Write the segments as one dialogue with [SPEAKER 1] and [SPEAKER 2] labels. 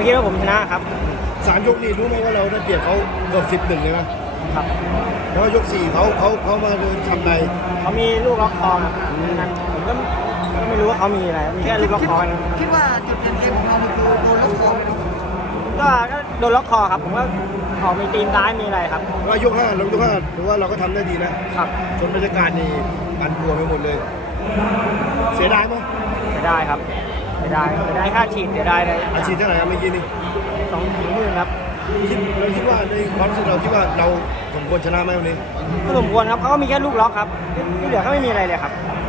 [SPEAKER 1] คิดว่าผมชนะครับ
[SPEAKER 2] 3 ยกนี่รู้ไหมว่าเราได้เปรียบเขาเกือบ10-1เลยนะครับแล้วยก4เขามาทำอะไร
[SPEAKER 1] เขามีลูกล็อกคอครับนั้นผมก็ไม่รู้ว่าเขามีอะไรมีแค่ลูกล็อกคอนะ
[SPEAKER 3] คิดว่าจุดเด่นเกมของเราคือโดนล็อกคอไหมครับ
[SPEAKER 1] ก็โดนล็อกคอครับผมว่าออกมีตีนซ้ายมีอะไรครับ
[SPEAKER 2] ว่ายก5เรายก5หรือว่าเราก็ทำได้ดีนะครับจนบรรยากาศนี่ปั่นป่วนไปหมดเลยเสียดายไหม
[SPEAKER 1] เสียดายครับเสียดายค่าฉีดเสียดายเลย
[SPEAKER 2] อาชีพเท่าไหร่ครับเมื่อกี้นี่
[SPEAKER 1] 20,000ครับ
[SPEAKER 2] เราคิดว่าในความรู้สึกเราคิดว่าเราสมควรชนะไหมวันนี้
[SPEAKER 1] ก็สมควรครับเขาก็มีแค่ลูกล็อกครับที่เหลือเขาไม่มีอะไรเลยครับ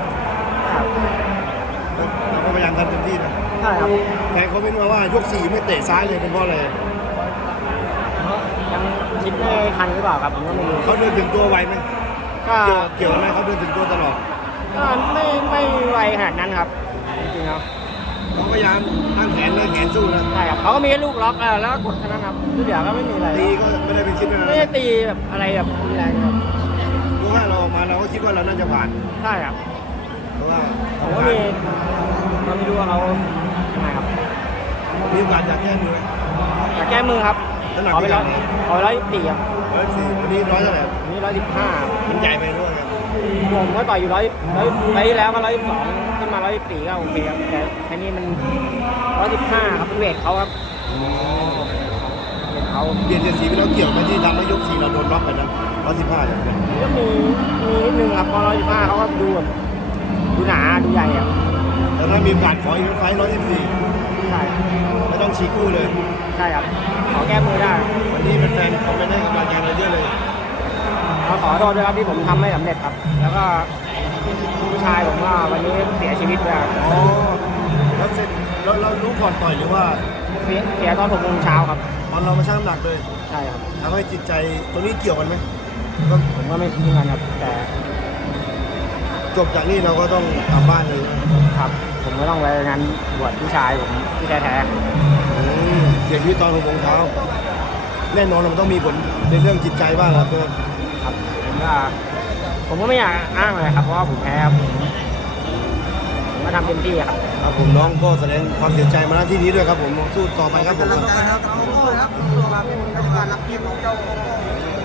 [SPEAKER 2] เราก็พยายามทำเต็มที่นะ
[SPEAKER 1] ใช่ครับ
[SPEAKER 2] แฟนเขาเป็นมาว่ายก4ไม่เตะซ้ายเลยเป็นเพราะอะไร
[SPEAKER 1] ยังคิดไม่ทันหรือเปล่าครับผมก็ไม่รู้
[SPEAKER 2] เขาเดินถึงตัวไวไหม
[SPEAKER 1] ก็
[SPEAKER 2] เกี่ยวไหมเขาเดินถึงตัวตลอด
[SPEAKER 1] ก็ไม่ไวขนาดนั้นครับจริงๆครับ
[SPEAKER 2] เขาพยายามตั้งแขนเลยแขนสู้นะ
[SPEAKER 1] ใช่ครับเขาก็มีแค่ลูกล็อกแล้วก็กดเท่านั้นครับที่เหลือก็ไม่มีอะไร
[SPEAKER 2] ตีก็ไม่ได้เป็นชิ้น
[SPEAKER 1] ไม่ได้ตีแบบอะไรแบบรุนแรงครับ
[SPEAKER 2] ยก5เราออกมาเราก็คิดว่าเราน่าจะผ่าน
[SPEAKER 1] ใช่ครับ
[SPEAKER 2] เพราะว่า
[SPEAKER 1] ผมก็ไม่รู้ว่าเขายังไงครับ
[SPEAKER 2] มีโอกาสอยากแก้มือ
[SPEAKER 1] อยากแก้มือครับขอไป114ครับ
[SPEAKER 2] 114วันนี้100เท่าไหร่
[SPEAKER 1] วันนี้115
[SPEAKER 2] มันใหญ่ไปด้วยครับ
[SPEAKER 1] ผมก็ต่อยอยู่100ไปแล้วก็112ขึ้นมา114ก็โอเคครับแต่แค่นี้มัน115ครับเป็นเวทเขาครับ
[SPEAKER 2] เขาเปลี่ยนเจ็ดสีไปแล้วเกี่ยวมาที่ทำให้ยก4เราโดนล็อกไปนะ115เนี่ย
[SPEAKER 1] ก็มีนิดนึงครับพอ115เขาก็ดูแบบดูหนาดูใหญ่ครับ
[SPEAKER 2] แต่ถ้ามีโอกาสขออีกไฟ114
[SPEAKER 1] ใช่
[SPEAKER 2] ไม่ต้องฉีกกู้เลย
[SPEAKER 1] ใช่ครับขอแก้มือได้
[SPEAKER 2] วันนี้เป็นแฟนคอมเมนต์ให้กำลังใจเราเยอะเลย
[SPEAKER 1] ขอโทษด้วยครับที่ผมทำไม่สำเร็จครับแล้วก็ผู้ชายผมว่าวันนี้เสียชีวิตไปครับ
[SPEAKER 2] อ๋อแล้วเสร็จเรารู้ก่อนต่อยหรือว่า
[SPEAKER 1] เสียตอน6 โมงเช้าครับ
[SPEAKER 2] ตอนเรามาชั่งน้ำหนักเลย
[SPEAKER 1] ใช่ครับ
[SPEAKER 2] ทำให้จิตใจตัวนี้เกี่ยวกันไหม
[SPEAKER 1] ก็ผมก็ไม่รู้กันครับแต่
[SPEAKER 2] จบจากนี้เราก็ต้องกลับบ้านเลย
[SPEAKER 1] ครับผมก็ต้องไปงานบวชพี่ชายผมที่แท้
[SPEAKER 2] เสียชีวิตตอน6 โมงเช้าแน่นอนมันต้องมีผลในเรื่องจิตใจบ้างครับ
[SPEAKER 1] ครับผมก็ไม่อยากอ้างเลยครับเพราะว่าผมแพ้ครับผมก็ทำเต็มที่ครับ
[SPEAKER 2] ครับผมน้องก็แสดงความเสียใจมาณที่นี้ด้วยครับผมสู้ต่อไปครับผม
[SPEAKER 3] กำลังใจครับสู้ครับสู้ครับเป็นการรับเกียรติของเจ้า